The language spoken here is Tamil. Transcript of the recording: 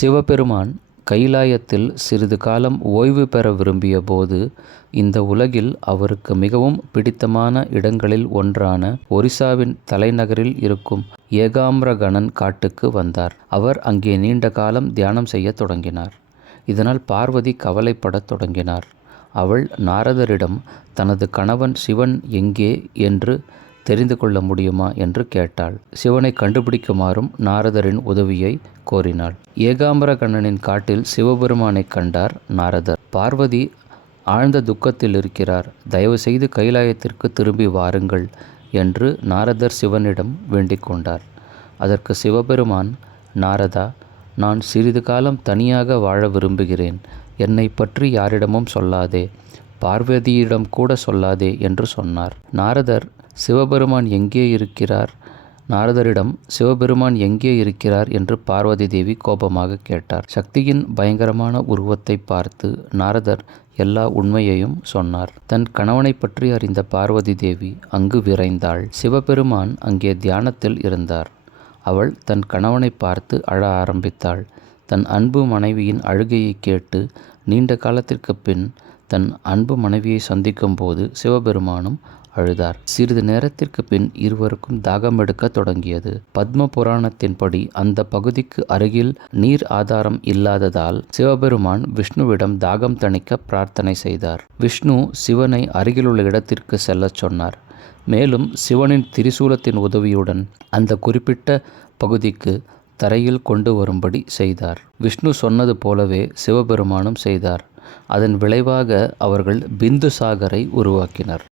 சிவபெருமான் கைலாயத்தில் சிறிது காலம் ஓய்வு பெற விரும்பிய போது இந்த உலகில் அவருக்கு மிகவும் பிடித்தமான இடங்களில் ஒன்றான ஒரிசாவின் தலைநகரில் இருக்கும் ஏகாம்ரகணன் காட்டுக்கு வந்தார். அவர் அங்கே நீண்ட காலம் தியானம் செய்யத் தொடங்கினார். இதனால் பார்வதி கவலைப்படத் தொடங்கினார். அவள் நாரதரிடம் தனது கணவன் சிவன் எங்கே என்று தெரிந்து கொள்ள முடியுமா என்று கேட்டாள். சிவனை கண்டுபிடிக்குமாறும் நாரதரின் உதவியை கோரினாள். ஏகாம்பரகண்ணனின் காட்டில் சிவபெருமானை கண்டார் நாரதர். பார்வதி ஆழ்ந்த துக்கத்தில் இருக்கிறார். தயவு செய்து கைலாயத்திற்கு திரும்பி வாருங்கள் என்று நாரதர் சிவனிடம் வேண்டிக் கொண்டார். அதற்கு சிவபெருமான் நாரதா நான் சிறிது காலம் தனியாக வாழ விரும்புகிறேன். என்னை பற்றி யாரிடமும் சொல்லாதே. பார்வதியிடம் கூட சொல்லாதே என்று சொன்னார். நாரதர் சிவபெருமான் எங்கே இருக்கிறார்? நாரதரிடம் சிவபெருமான் எங்கே இருக்கிறார்? என்று பார்வதி தேவி கோபமாக கேட்டார். சக்தியின் பயங்கரமான உருவத்தை பார்த்து நாரதர் எல்லா உண்மையையும் சொன்னார். தன் கணவனை பற்றி அறிந்த பார்வதி தேவி அங்கு விரைந்தாள். சிவபெருமான் அங்கே தியானத்தில் இருந்தார். அவள் தன் கணவனை பார்த்து அழ ஆரம்பித்தாள். தன் அன்பு மனைவியின் அழுகையை கேட்டு நீண்ட காலத்திற்கு பின் தன் அன்பு மனைவியை சந்திக்கும் போது சிவபெருமானும் அழுதார். சிறிது நேரத்திற்கு பின் இருவருக்கும் தாகம் எடுக்க தொடங்கியது. பத்ம புராணத்தின்படி அந்த பகுதிக்கு அருகில் நீர் ஆதாரம் இல்லாததால் சிவபெருமான் விஷ்ணுவிடம் தாகம் தணிக்க பிரார்த்தனை செய்தார். விஷ்ணு சிவனை அருகிலுள்ள இடத்திற்கு செல்லச் சொன்னார். மேலும் சிவனின் திரிசூலத்தின் உதவியுடன் அந்த குறிப்பிட்ட பகுதிக்கு தரையில் கொண்டு வரும்படி செய்தார். விஷ்ணு சொன்னது போலவே சிவபெருமானும் செய்தார். அதன் விளைவாக அவர்கள் பிந்து சாகரை உருவாக்கினர்.